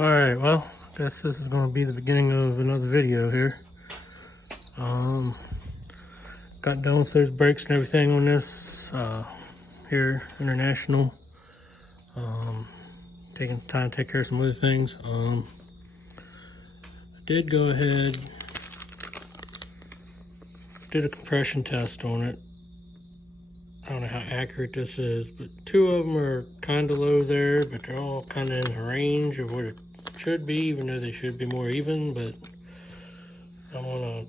Alright, well, I guess this is going to be the beginning of another video here. Got done with those brakes and everything on this here, International. Taking time to take care of some other things. I did go ahead, did a compression test on it. I don't know how accurate this is, but two of them are kind of low there, but they're all kind of in the range of what it should be, even though they should be more even. But I want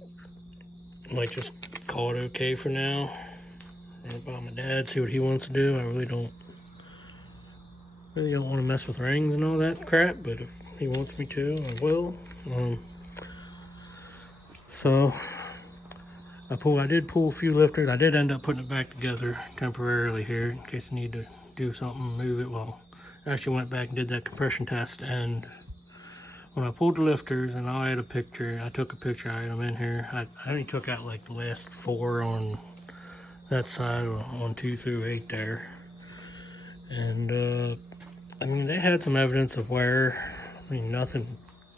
to just call it okay for now. Run it by my dad, see what he wants to do. I really don't want to mess with rings and all that crap, but if he wants me to, I will. So I did pull a few lifters. I did end up putting it back together temporarily here in case I need to do something, move it. Well, I actually went back and did that compression test, and when I pulled the lifters, and I took a picture, I had them in here. I only took out like the last 4 on that side, on 2 through 8 there. And I mean, they had some evidence of wear. I mean, nothing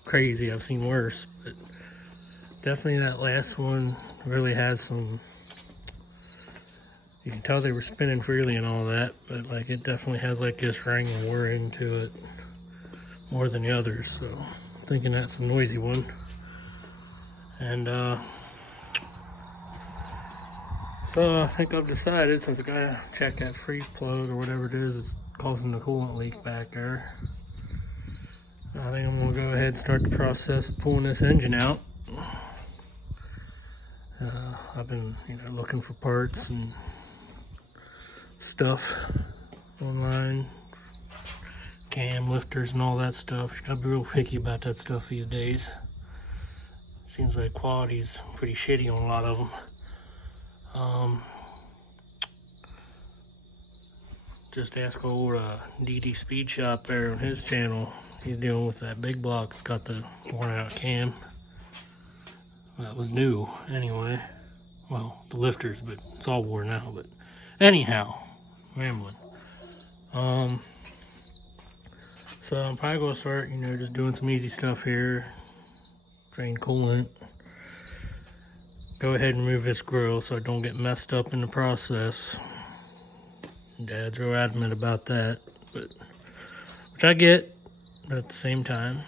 crazy, I've seen worse, but definitely that last one really has some, you can tell they were spinning freely and all that, but like it definitely has like this ring and whirring to it more than the others. So I'm thinking that's a noisy one. And so I think I've decided, since I gotta check that freeze plug or whatever it is that's causing the coolant leak back there, I think I'm gonna go ahead and start the process of pulling this engine out. I've been, looking for parts and stuff online, cam lifters and all that stuff. You gotta be real picky about that stuff these days. Seems like quality's pretty shitty on a lot of them. Just ask old DD Speed Shop there on his channel. He's dealing with that big block. It's got the worn out cam. That was new anyway. Well, the lifters, but it's all worn out. But anyhow, rambling. So I'm probably gonna start, just doing some easy stuff here. Drain coolant. Go ahead and remove this grill so I don't get messed up in the process. Dad's real adamant about that, but which I get, but at the same time,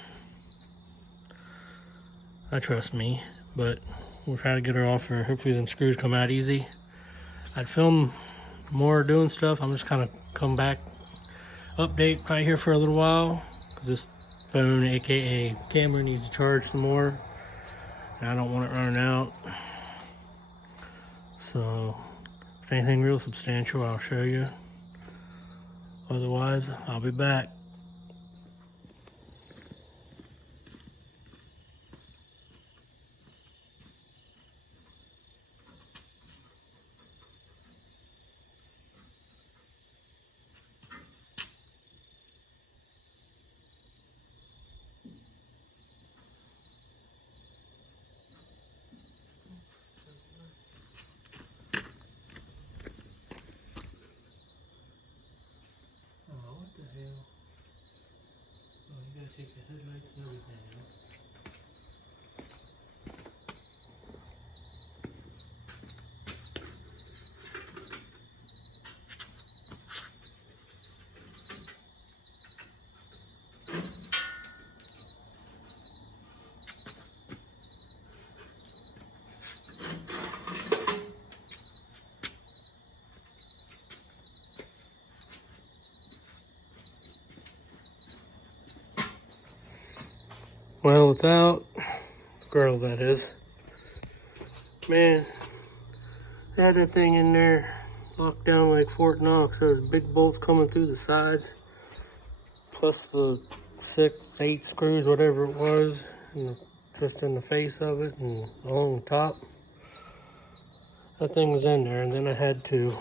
I trust me. But we'll try to get her off, or hopefully them screws come out easy. I'd film more doing stuff. I'm just kind of come back, update right here for a little while, because this phone, aka camera, needs to charge some more, and I don't want it running out. So if anything real substantial, I'll show you. Otherwise, I'll be back. Take the headlights and everything out. Well, it's out. Grill, that is. Man, they had that thing in there locked down like Fort Knox. Those big bolts coming through the sides, plus the 6, 8 screws, whatever it was, just in the face of it and along the top. That thing was in there, and then I had to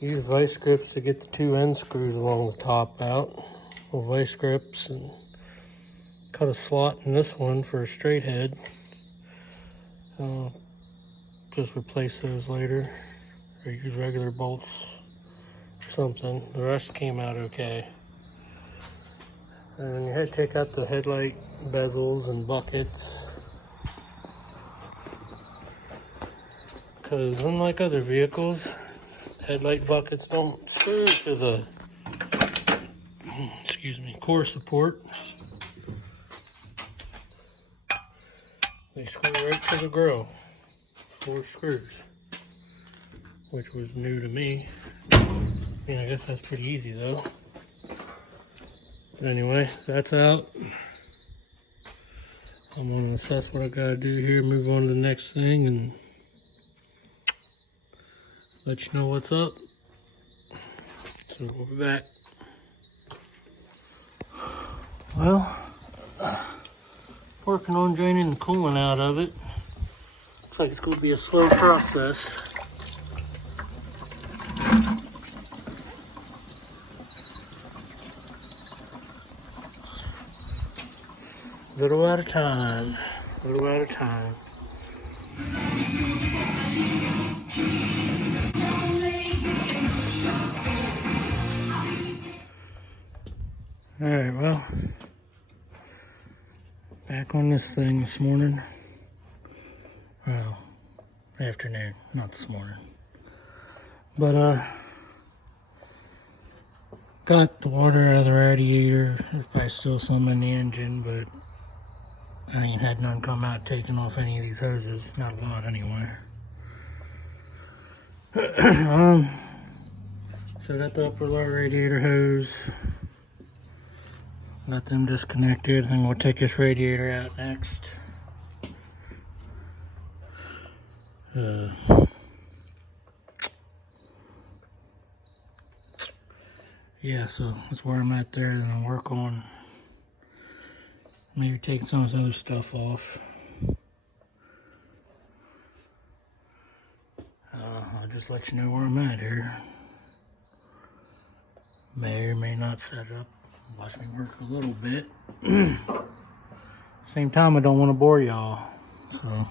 use vice grips to get the 2 end screws along the top out. Well, vice grips, and cut a slot in this one for a straight head. Just replace those later, or use regular bolts or something. The rest came out okay. And you had to take out the headlight bezels and buckets. Because unlike other vehicles, headlight buckets don't screw to the, core support. They screw right to the grill. 4 screws. Which was new to me. I mean, I guess that's pretty easy though. But anyway, that's out. I'm gonna assess what I gotta do here, move on to the next thing, and let you know what's up. So we'll be back. Well, working on draining the coolant out of it. Looks like it's gonna be a slow process. Little at a time, little at a time. All right, well, back on this thing this morning. Well, afternoon, not this morning. But, got the water out of the radiator. There's probably still some in the engine, but I ain't had none come out taking off any of these hoses. Not a lot anyway. So I got the upper lower radiator hose. Got them disconnected, and we'll take this radiator out next. Yeah, so that's where I'm at there. Then I'll work on maybe taking some of this other stuff off. I'll just let you know where I'm at here. May or may not set up. Watch me work a little bit. Same time, I don't want to bore y'all, so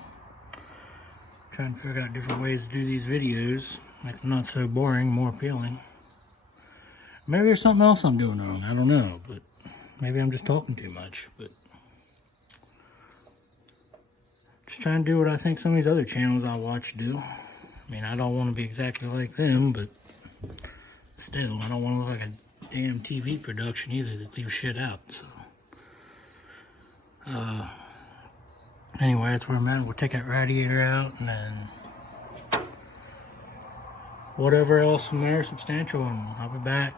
trying to figure out different ways to do these videos, make them not so boring, more appealing. Maybe there's something else I'm doing wrong. I don't know, but maybe I'm just talking too much. But just trying to do what I think some of these other channels I watch do. I mean, I don't want to be exactly like them, but still, I don't want to look like a damn TV production either that leaves shit out. So, anyway, that's where I'm at. We'll take that radiator out, and then whatever else from there substantial, and I'll be back.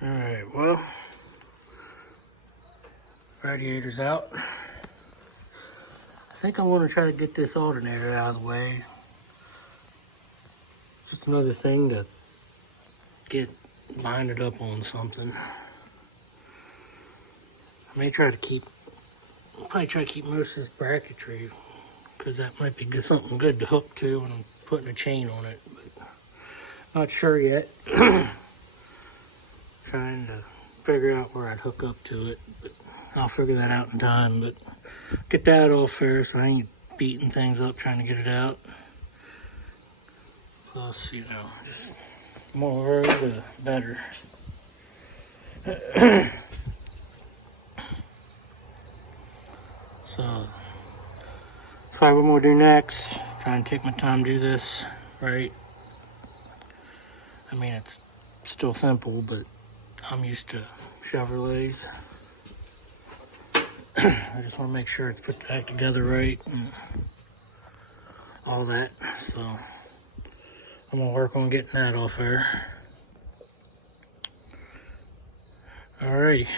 Alright, well, radiator's out. I think I want to try to get this alternator out of the way. Just another thing to get binded up on something. may try to keep, probably try to keep most of this bracketry, because that might be something good to hook to when I'm putting a chain on it. But not sure yet. Trying to figure out where I'd hook up to it, but I'll figure that out in time. But get that off first. I ain't beating things up trying to get it out. Plus, you know, just more the better. So that's probably what I'm gonna do next. Try and take my time to do this right. I mean, it's still simple, but I'm used to Chevrolets. I just want to make sure it's put back together right and all that. So I'm gonna work on getting that off there. Alrighty.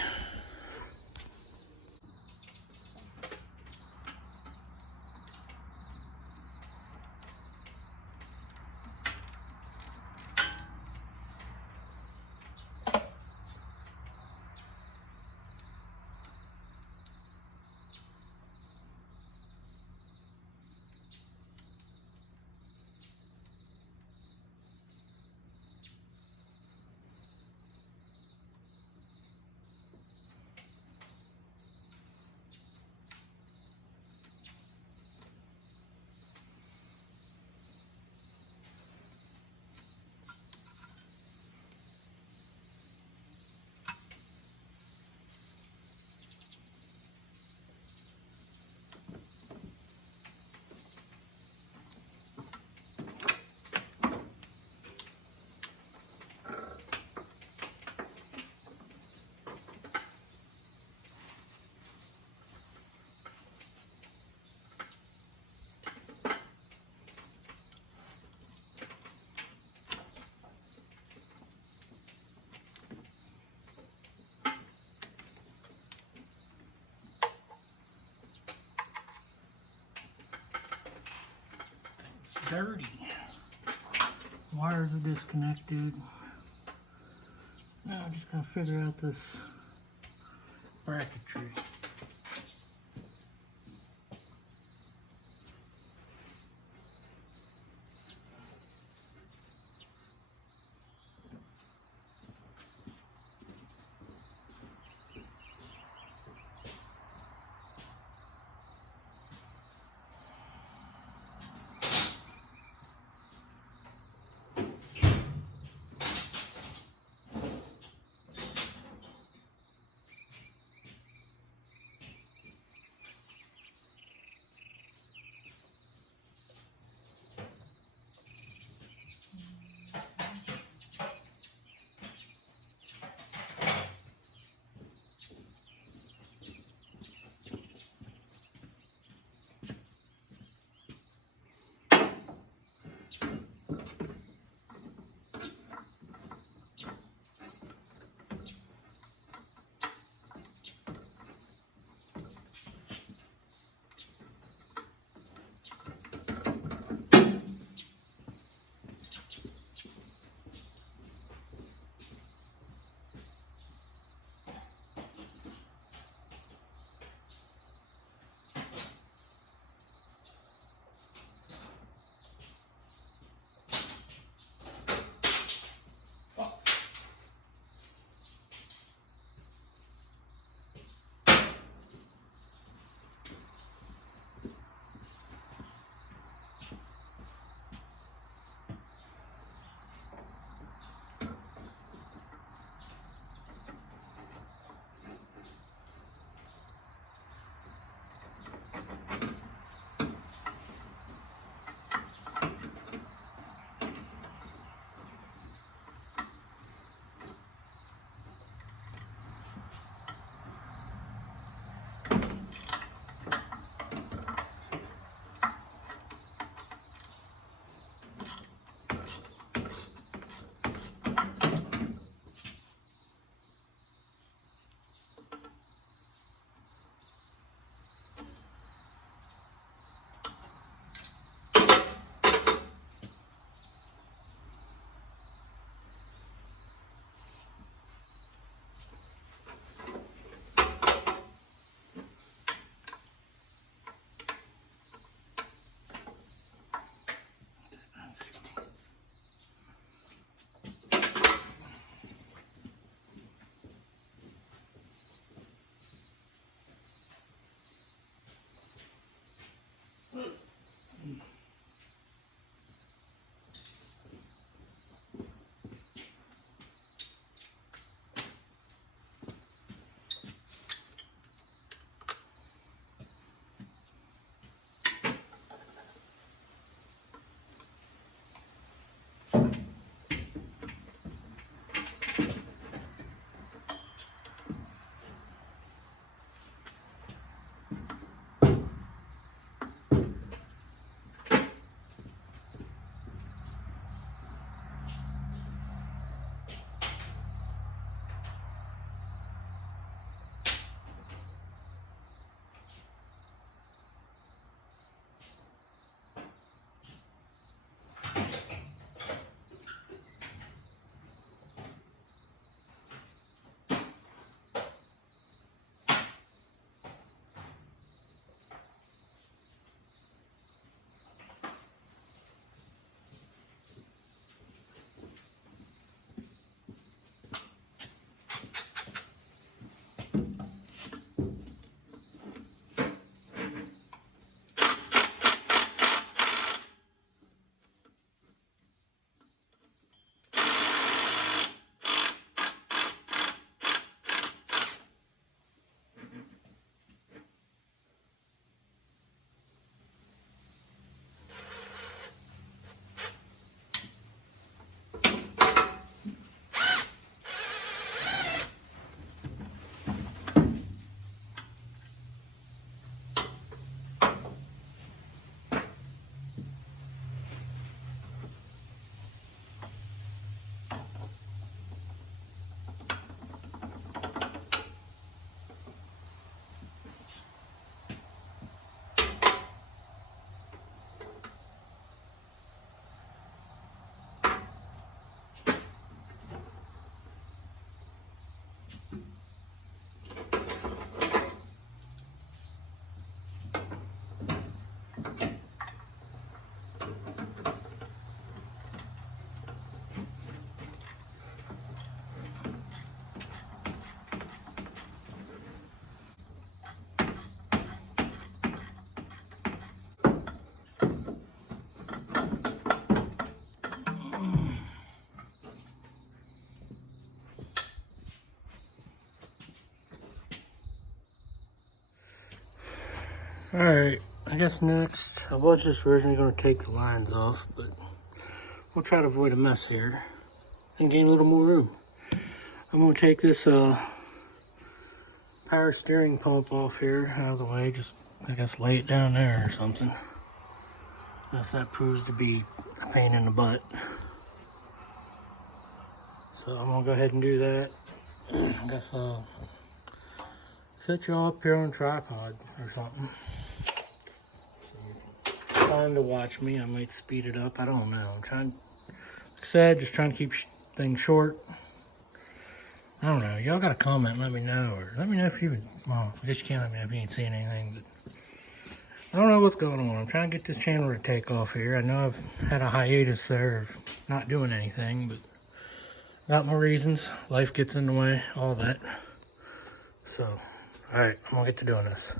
Dirty. Wires are disconnected. Now I just gotta figure out this bracketry. Alright, I guess next, I was just originally going to take the lines off, but we'll try to avoid a mess here and gain a little more room. I'm going to take this power steering pump off here out of the way, just I guess lay it down there or something. Unless that proves to be a pain in the butt. So I'm going to go ahead and do that. I guess I'll set you all up here on a tripod or something. Trying to watch me, I might speed it up, I don't know. I'm trying, like I said, just trying to keep things short. I don't know, y'all got a comment, let me know, or let me know if you would, well, I guess you can't let me know if you ain't seeing anything, but I don't know what's going on. I'm trying to get this channel to take off here. I know I've had a hiatus there of not doing anything, but got my reasons. Life gets in the way, all that. So, alright, I'm gonna get to doing this.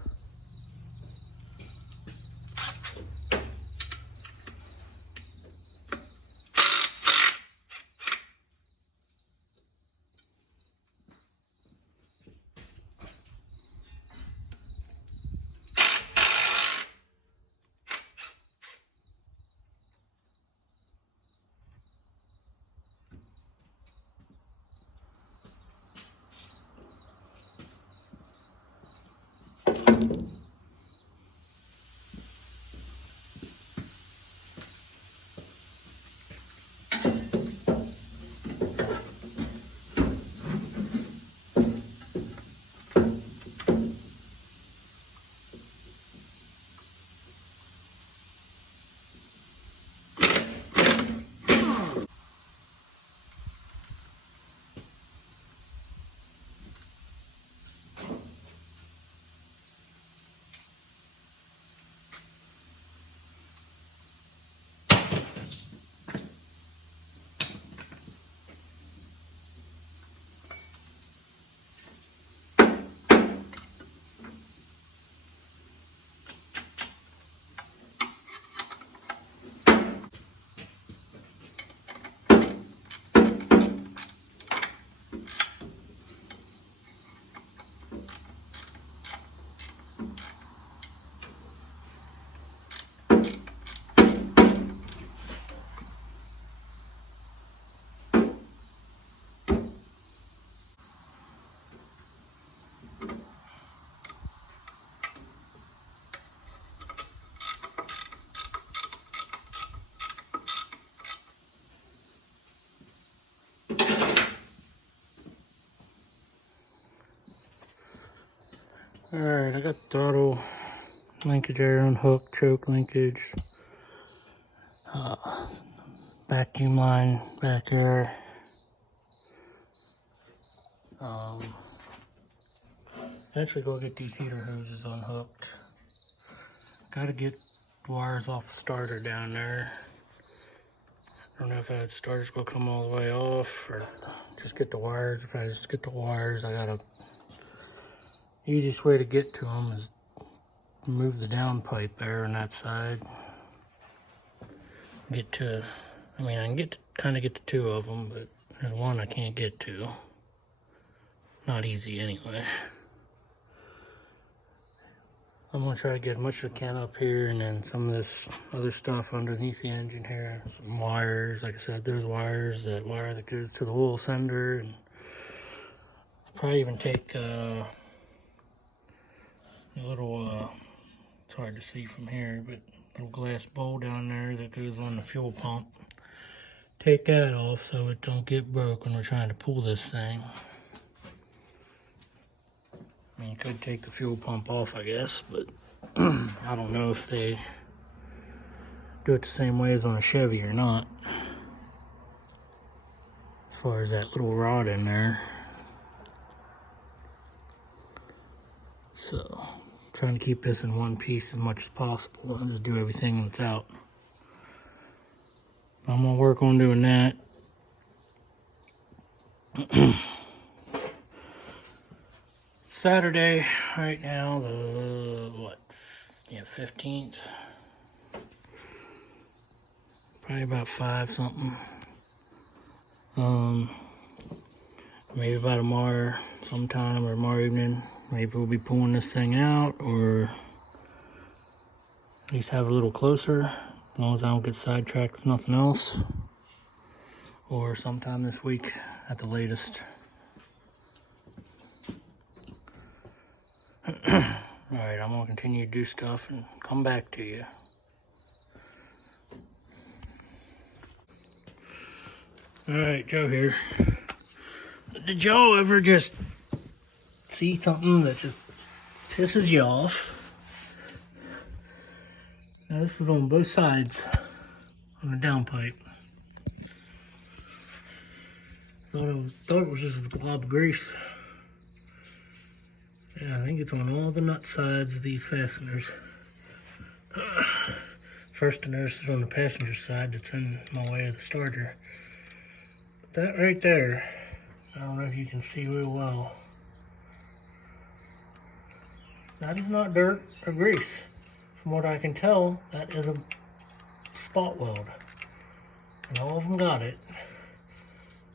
Alright, I got the throttle linkage there unhooked, choke linkage, vacuum line back there. Eventually go get these heater hoses unhooked. Gotta get the wires off the starter down there. I don't know if that starter's gonna come all the way off or just get the wires. If I just get the wires, I gotta, easiest way to get to them is move the down pipe there on that side. Get to, I mean, I can get to, kind of get to two of them, but there's one I can't get to. Not easy anyway. I'm gonna try to get as much as I can up here, and then some of this other stuff underneath the engine here. Some wires, like I said, there's wires, that wire that goes to the oil sender, and I'll probably even take a little, it's hard to see from here, but little glass bowl down there that goes on the fuel pump. Take that off so it don't get broke when we're trying to pull this thing. I mean, you could take the fuel pump off, I guess, but I don't know if they do it the same way as on a Chevy or not. As far as that little rod in there. So, trying to keep this in one piece as much as possible and just do everything when it's out. I'm gonna work on doing that. Saturday right now, the what? Yeah, 15th. Probably about 5 something. Maybe by tomorrow sometime or tomorrow evening. Maybe we'll be pulling this thing out, or at least have it a little closer, as long as I don't get sidetracked with nothing else. Or sometime this week at the latest. Alright, I'm gonna continue to do stuff and come back to you. Alright, Joe here. Did y'all ever just see something that just pisses you off? Now this is on both sides on the downpipe. Thought it was just a glob of grease. Yeah, I think it's on all the nut sides of these fasteners. First I noticed it on the passenger side that's in my way of the starter. But that right there, I don't know if you can see real well. That is not dirt or grease. From what I can tell, that is a spot weld. And all of them got it.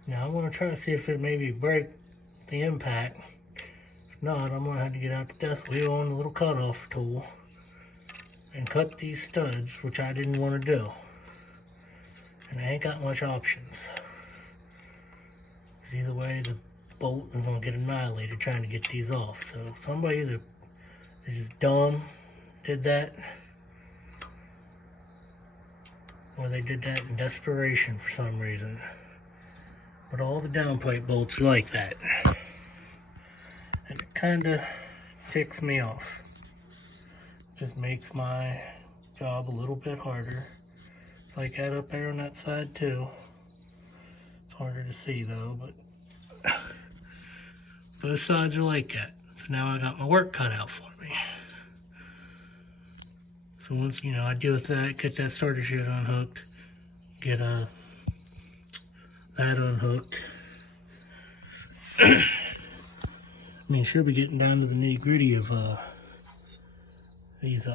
Now I'm going to try to see if it maybe break the impact. If not, I'm going to have to get out the death wheel on the little cutoff tool and cut these studs, which I didn't want to do. And I ain't got much options. Because either way, the bolt is going to get annihilated trying to get these off. So somebody either is just dumb, did that, or they did that in desperation for some reason. But all the downpipe bolts are like that. And it kind of ticks me off. Just makes my job a little bit harder. It's like that up there on that side too. It's harder to see though, but both sides are like that. So now I got my work cut out for me. So once, I deal with that, get that starter shit unhooked, get that unhooked. I mean, should be getting down to the nitty gritty of these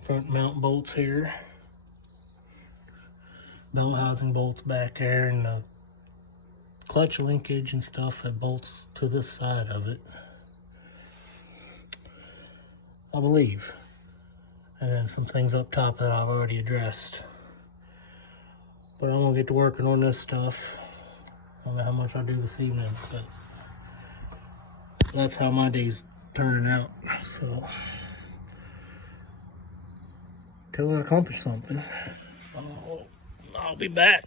front mount bolts here, belt housing bolts back there, and the clutch linkage and stuff that bolts to this side of it, I believe. And then some things up top that I've already addressed. But I'm gonna get to working on this stuff. I don't know how much I'll do this evening, but that's how my day's turning out. So, till I accomplish something, I'll be back.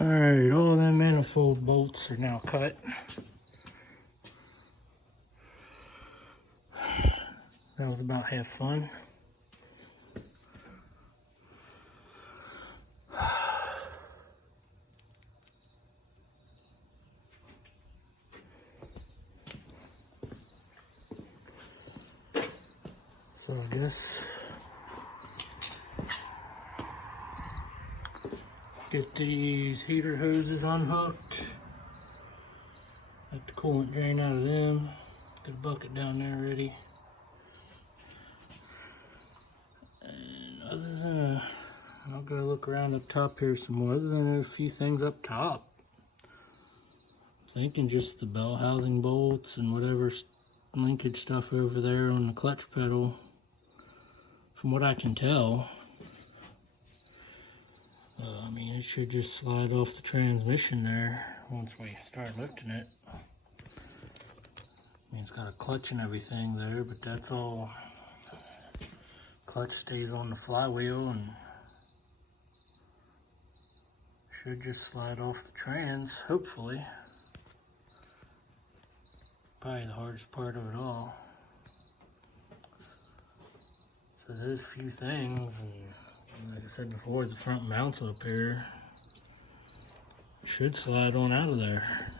Alright, all them manifold bolts are now cut. That was about half fun. So I guess get these heater hoses unhooked. Let the coolant drain out of them. Get a bucket down there ready. I'll go look around up top here some more. Other than a few things up top. Thinking just the bell housing bolts and whatever linkage stuff over there on the clutch pedal. From what I can tell, I mean, it should just slide off the transmission there once we start lifting it. I mean, it's got a clutch and everything there, but that's all. Clutch stays on the flywheel and should just slide off the trans, hopefully. Probably the hardest part of it all. So those few things, and like I said before, the front mounts up here should slide on out of there.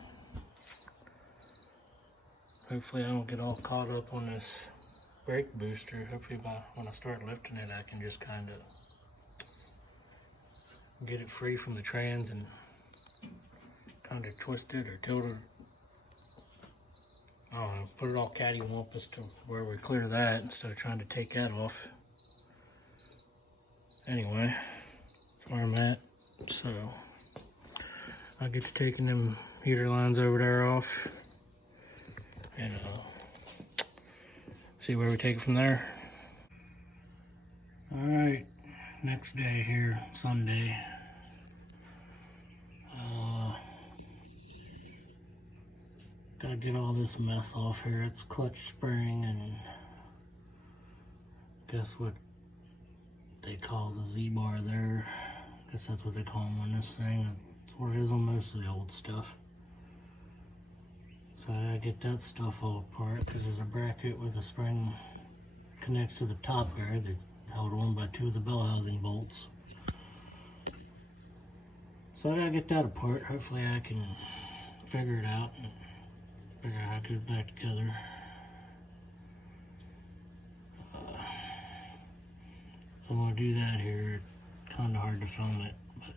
Hopefully I don't get all caught up on this brake booster. Hopefully when I start lifting it, I can just kind of get it free from the trans and kind of twist it or tilt it. I don't know, put it all cattywampus to where we clear that instead of trying to take that off. Anyway, that's where I'm at. So, I'll get to taking them heater lines over there off and see where we take it from there. Alright, next day here, Sunday. Gotta get all this mess off here. It's clutch spring and guess what they call the Z-bar there. I guess that's what they call them on this thing. That's what it is on most of the old stuff. So I gotta get that stuff all apart because there's a bracket where the spring connects to the top there that's held on by two of the bell housing bolts. So I gotta get that apart. Hopefully I can figure it out and figure out how to get it back together. I'm gonna do that here. Kinda hard to film it, but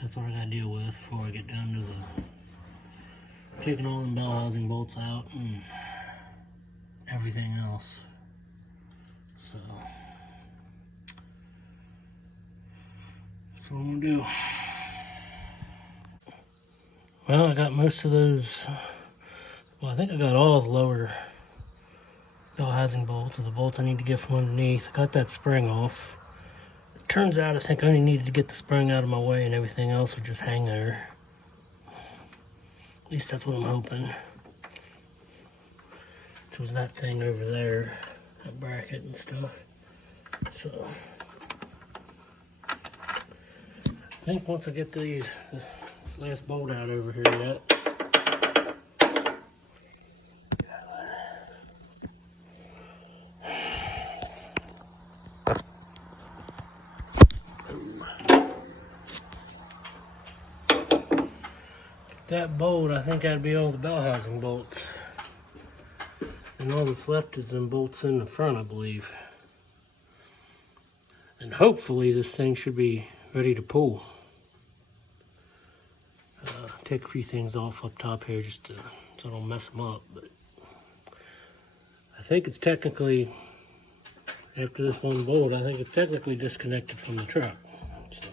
that's what I gotta deal with before I get down to the taking all the bell housing bolts out and everything else. So that's what I'm gonna do. Well, I got most of those. Well, I think I got all the lower bell housing bolts, or the bolts I need to get from underneath. I got that spring off. It turns out I think I only needed to get the spring out of my way and everything else would just hang there. At least that's what I'm hoping. Which was that thing over there, that bracket and stuff. So, I think once I get these, last bolt out over here yet. That bolt, I think that'd be all the bell housing bolts. And all that's left is them bolts in the front, I believe. And hopefully this thing should be ready to pull. Take a few things off up top here just so I don't mess them up. But I think it's technically, after this one bolt, I think it's technically disconnected from the truck. So,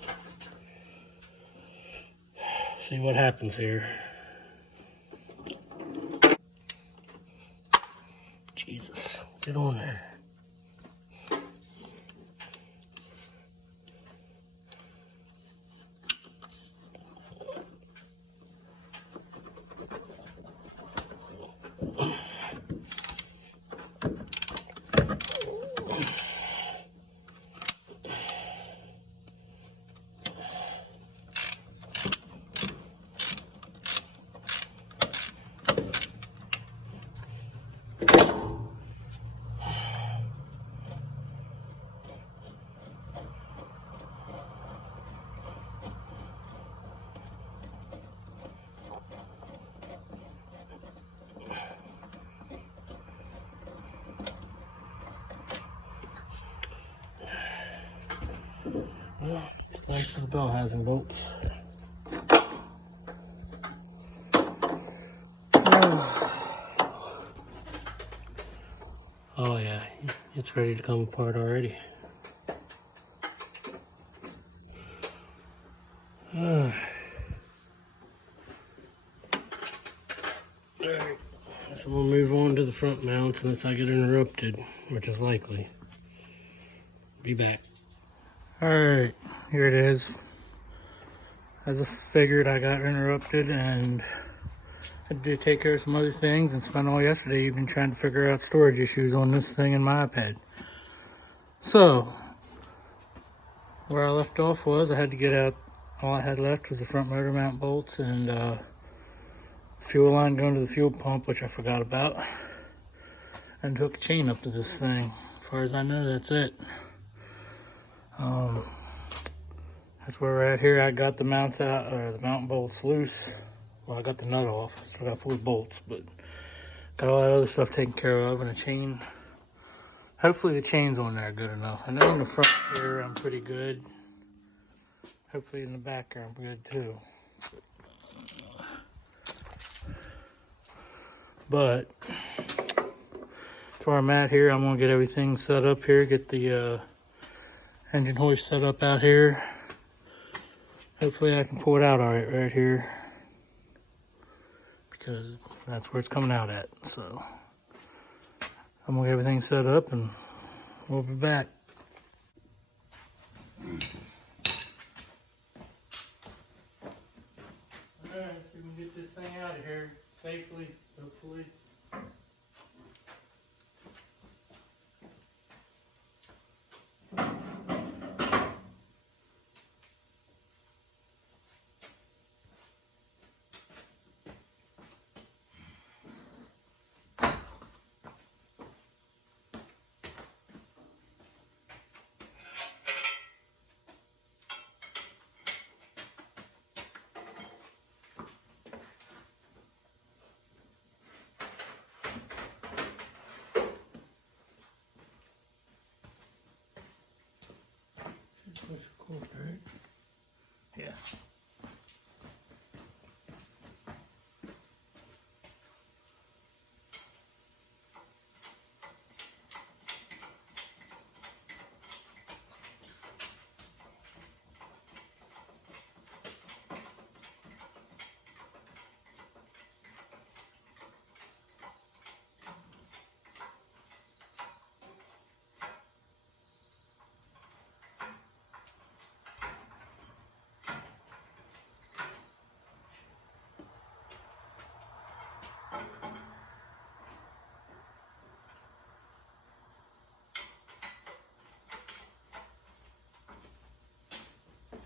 see what happens here. Jesus, get on there. Well, thanks to the bell housing bolts. Oh yeah, it's ready to come apart already. Alright, so we'll move on to the front mounts unless I get interrupted, which is likely. Be back. Alright, here it is. As I figured, I got interrupted and had to take care of some other things and spent all yesterday even trying to figure out storage issues on this thing in my iPad. So, where I left off was I had to get out. All I had left was the front motor mount bolts and fuel line going to the fuel pump, which I forgot about, and hook a chain up to this thing. As far as I know, that's it. That's where we're at here. I got the mounts out, or the mount bolts loose. Well, I got the nut off. Still got 4 bolts, but got all that other stuff taken care of, and a chain. Hopefully the chain's on there good enough. I know in the front here I'm pretty good. Hopefully in the back here I'm good too. But to where I'm at here, I'm gonna get everything set up here, get the engine hoist set up out here. Hopefully I can pull it out all right here, because that's where it's coming out at. So I'm gonna get everything set up and we'll be back. Alright, so we can get this thing out of here safely, hopefully. Push the cord, right? Yeah.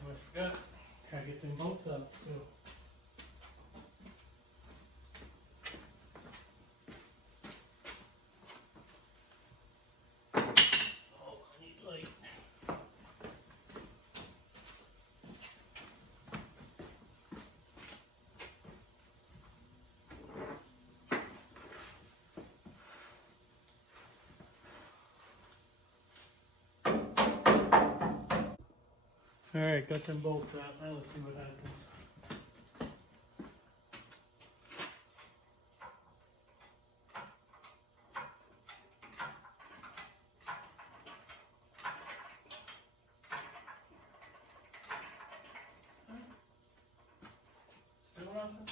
I forgot. Try to get them bolts up still. Oh, I need light. Alright, got them bolts out. Now let's see what happens. Still nothing?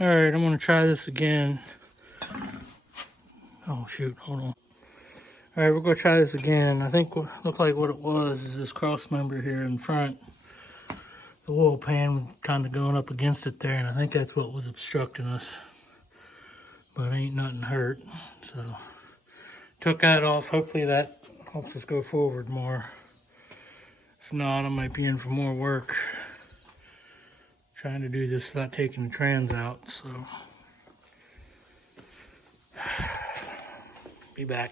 Alright, I'm going to try this again. Oh shoot, hold on. Alright, we're going to try this again. I think what looked like what it was is this cross member here in front. The oil pan kind of going up against it there, and I think that's what was obstructing us. But ain't nothing hurt. So, took that off. Hopefully that helps us go forward more. If not, I might be in for more work Trying to do this without taking the trans out, so be back.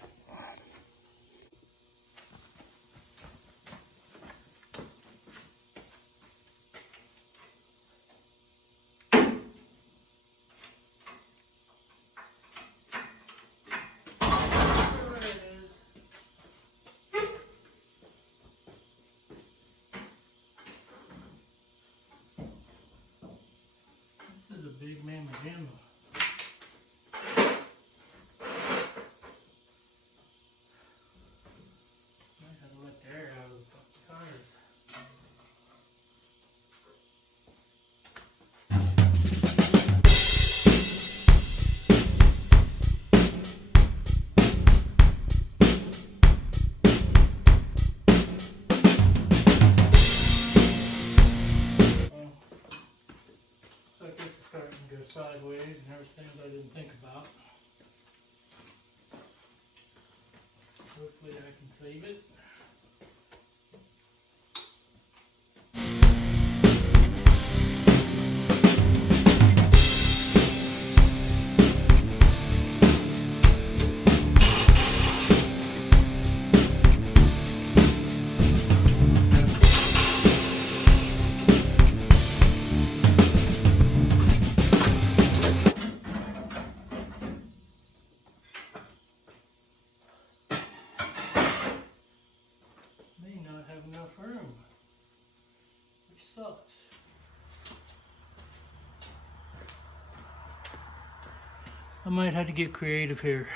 This is a big mamma jamma. Might have to let the air out of the tires. So I guess it's starting to go sideways and there's things I didn't think about. Hopefully I can save it. May not have enough room, which sucks. I might have to get creative here.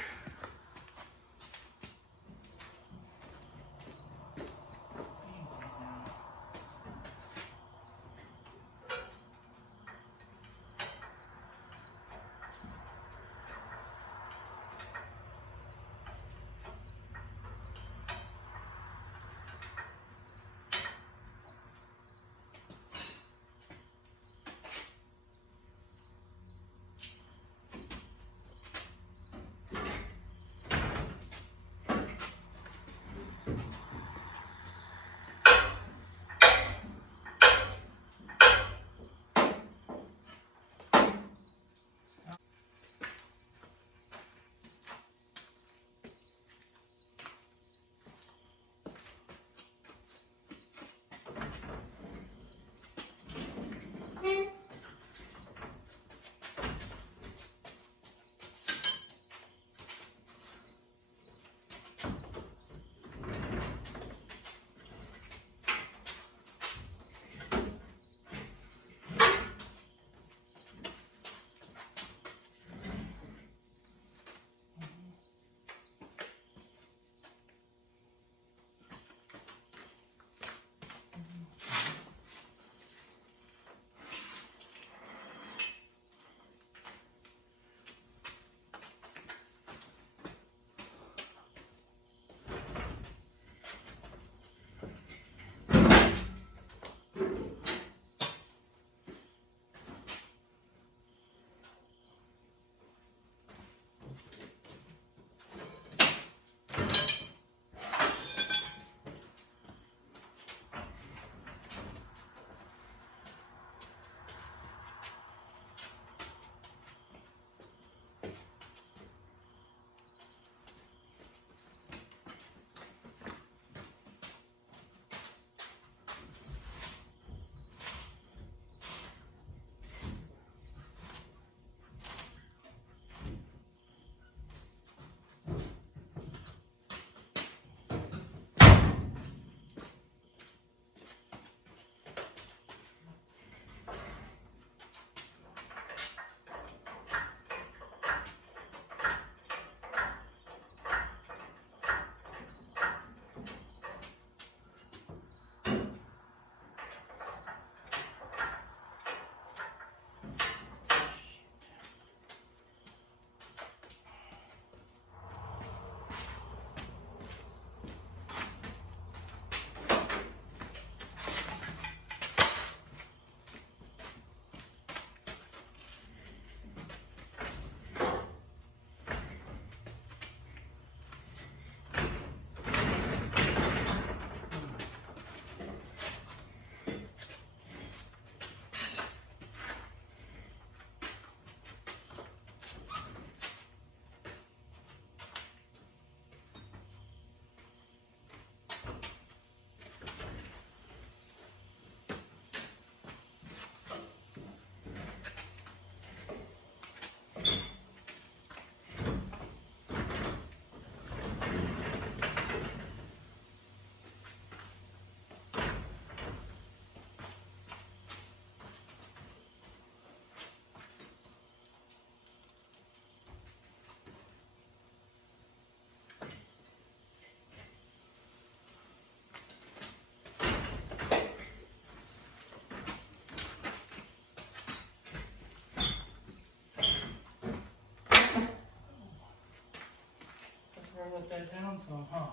Probably let that down some, huh?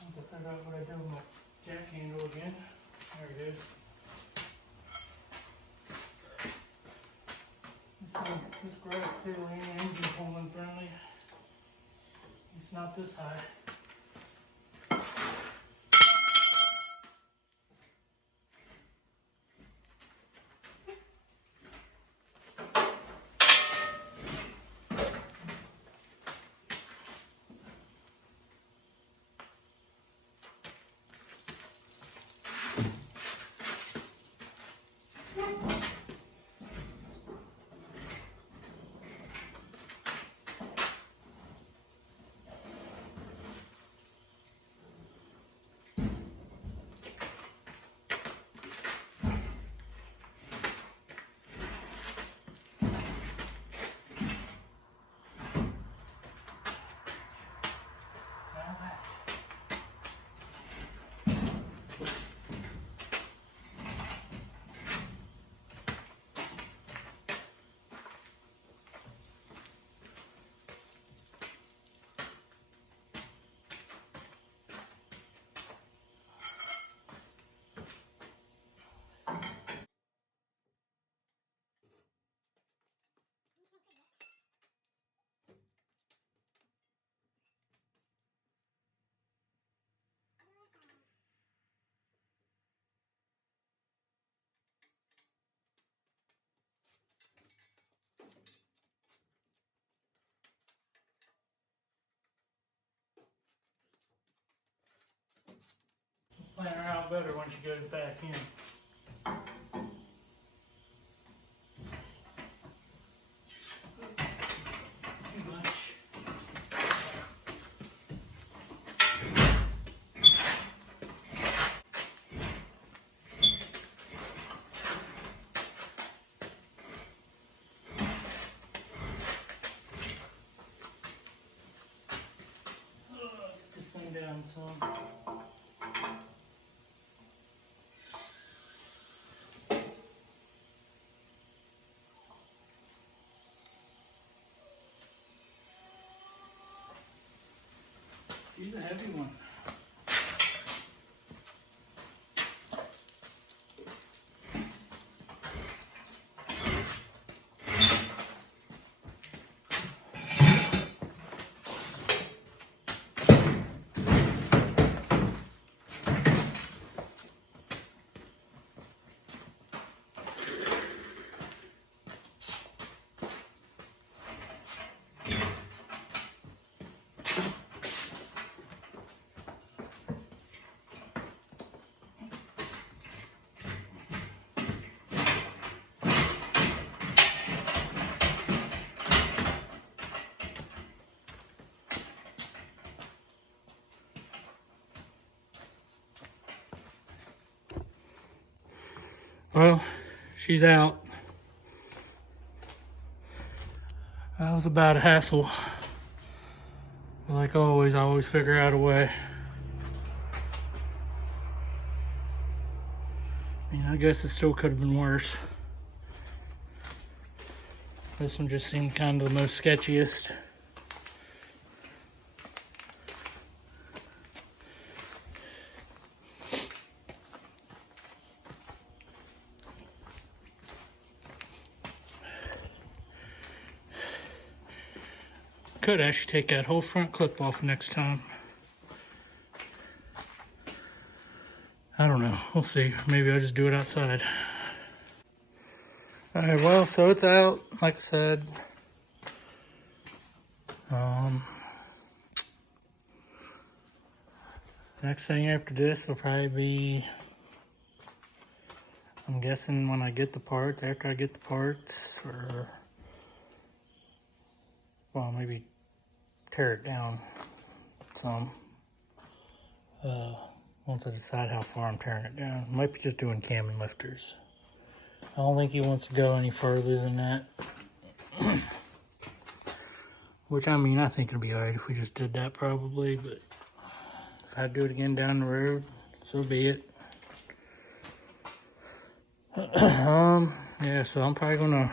I have to figure out what I do with my jack handle again. There it is. This grass too ain't engine pulling friendly. It's not this high. Plan her out better once you get it back in. Too much. Get this thing down some. She's a heavy one. Well, she's out. That was about a hassle. Like always, I always figure out a way. I mean, I guess it still could have been worse. This one just seemed kind of the most sketchiest. Could actually take that whole front clip off next time. I don't know. We'll see. Maybe I'll just do it outside. Alright, well, so it's out, like I said. Next thing after this will probably be, I'm guessing when I get the parts, after I get the parts, or, well, maybe tear it down some. Once I decide how far I'm tearing it down. Might be just doing cam and lifters. I don't think he wants to go any further than that. Which, I mean, I think it'd be alright if we just did that probably, but if I do it again down the road, so be it. Yeah, so I'm probably gonna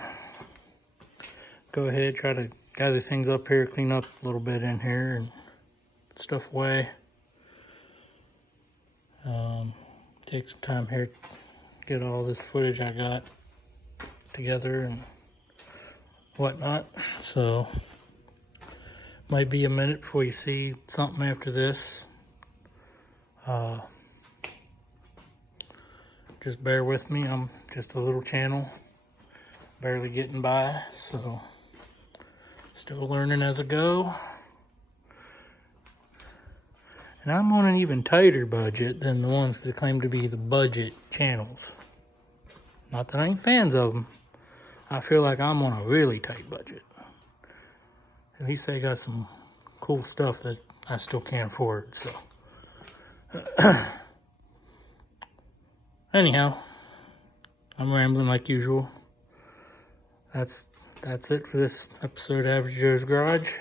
go ahead, try to gather things up here, clean up a little bit in here and put stuff away. Take some time here to get all this footage I got together and whatnot. So might be a minute before you see something after this. Just bear with me. I'm just a little channel, barely getting by, so still learning as I go. And I'm on an even tighter budget than the ones that claim to be the budget channels. Not that I ain't fans of them. I feel like I'm on a really tight budget. At least they got some cool stuff that I still can't afford, so. Anyhow, I'm rambling like usual. That's it for this episode of Average Joe's Garage.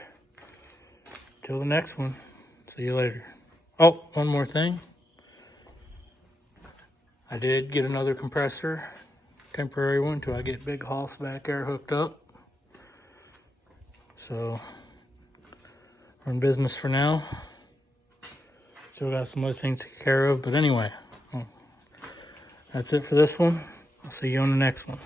Till the next one. See you later. Oh, one more thing. I did get another compressor, temporary one, till I get Big Hoss back there hooked up. So, we're in business for now. Still got some other things to take care of, but anyway, that's it for this one. I'll see you on the next one.